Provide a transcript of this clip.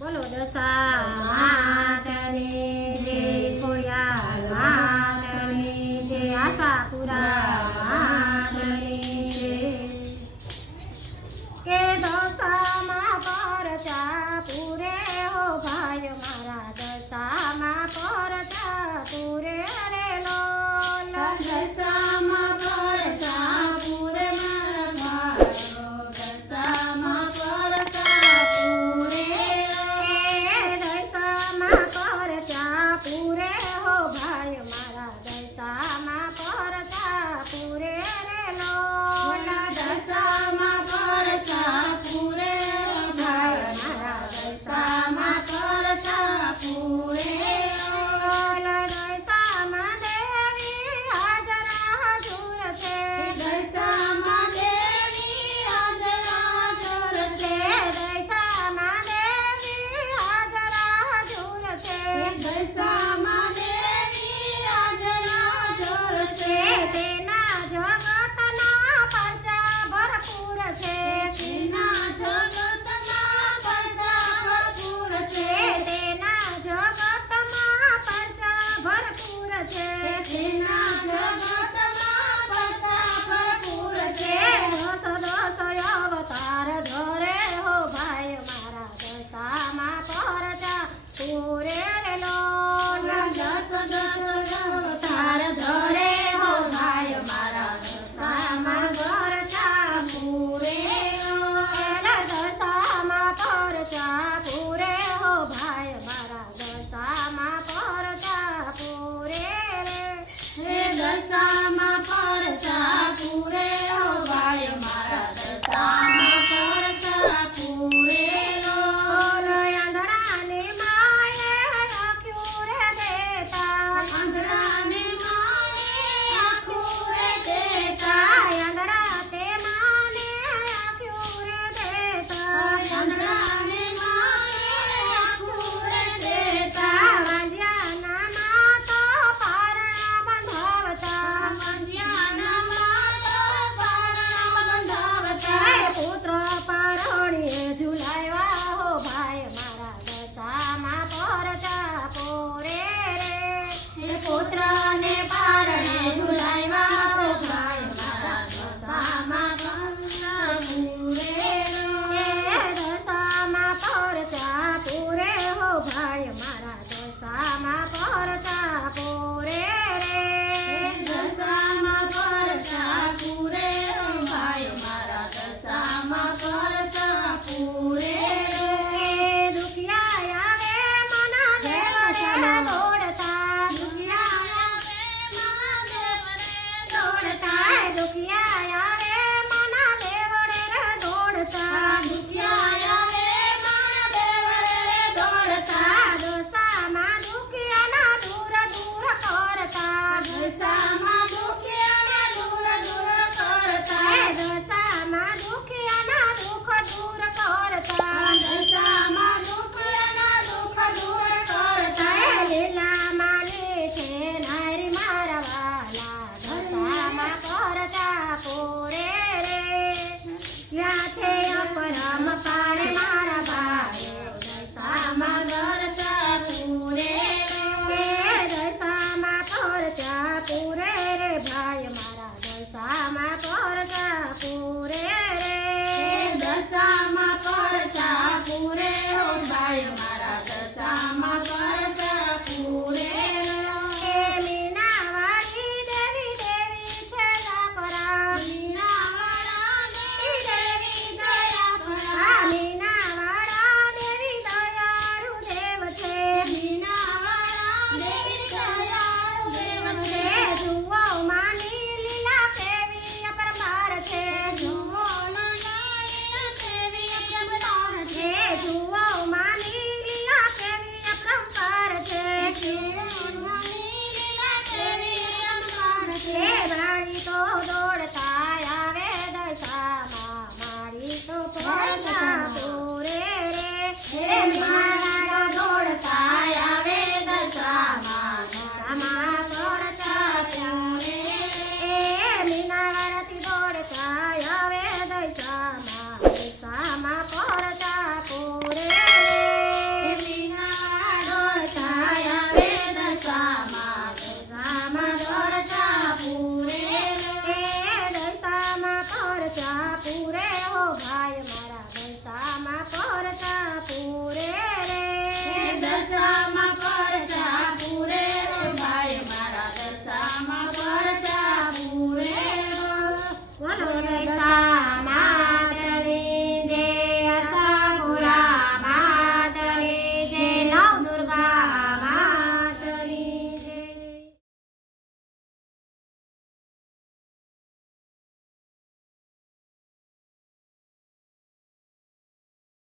બોલો દશા માતની જય, ખોડિયાર માતની જય, આશાપુરા માતની જય। કે દશામાં પરચા પૂરે હો ભાઈ મારા, દશામાં પરચા પૂરે રે લોલ, દશામાં પરચા પૂરે મારા ભાઈઓ, દશામાં પરચા પૂરે દશામાં પરચા પૂરે હો ભાઈ મારા, દશામાં પરચા પૂરે રે લોલ, દશામાં પરચા પૂરે ભાઈ મારા, દશામાં પરચા પૂરે લોલ, દશામાં દેવી હાજર હાજુર છે, દશામાં દેવી હાજર હાજુર છે, દશામાં દેવી હાજર હાજુર છે, દશામાં દેવી હાજર હાજુર છે, તેના જગતના પરચા ભરપૂર છે, તેના જગતના પરચા ભરપૂર છે, તેના જગતમાં પરચા ભરપૂર છે, તેના જગતમાં પરચા ભરપૂર છે। દસ અવતાર ધરે હો ભાઈ મારા, દશામાં પરચા પૂરે રે લોલ, દસ અવતાર ધરે હો ભાઈ મારા, દશામાં પરચા પૂરે લોલ, દશામાં પરચા પૂરે હો ભાઈ મારા, દશામાં પરચા પૂરે રે દશામાં પરચા પૂરે હો ભાઈ મારા, દશામાં પરચા પૂરે લોલ, આંધળાની માએ આંખ્યું રે દેતા, આંધળાની માએ આંખું રે દેતા, આંધળા તે માને આંખ્યું રે દેતા, આંધળાની માએ આંખું રે દેતા, વાંઢિયાના મા તો પારણા બંધાવતા, વાંઢિયાના મા તો પારણા બંધાવતા, પુત્ર પારણીએ ઝુલાવ્યા હો ભાઈ મારા, દશામાં પરચા પૂરે રે પુત્રને પારણે ઝુલાવ્યા હો ભાઈ મારા, દશામાં પરચા પૂરે રે દશામાં પરચા પૂરે હો ભાઈ મારા, દશામાં પરચા પૂરે રે દશામાં પરચા પૂરે હો ભાઈ મારા, દશામાં પરચા પૂરે રે દુખિયા આવે મના દેવ રે દોડતા, દુખિયા આવે મના દેવ રે દોડતા, દુખિયા આવે મના દેવ રે દોડતા, દુખિયા આવે મના દેવ રે દોડતા, દશામાં દુખિયાના દૂર દૂર કરતા, દશામાં દુખિયાના દૂર દૂર કરતા, દશામાં દુખિયાના દુઃખ દૂર કરતા, દશામાં દુખિયાના દુઃખ દૂર કરતા, લીલા માને છે નારી મારા વાલા, દશામાં પરચા પૂરે રે યાથે અપરમ પારે મારા ભાઈઓ, દશામાં પરચા પૂરે રે દશામાં પરચા પૂરે રે ભાઈ મારા, દશામાં પરચા પૂરે રે દશામાં પરચા પૂરે હો ભાઈ મારા, દશામાં પરચા પૂરે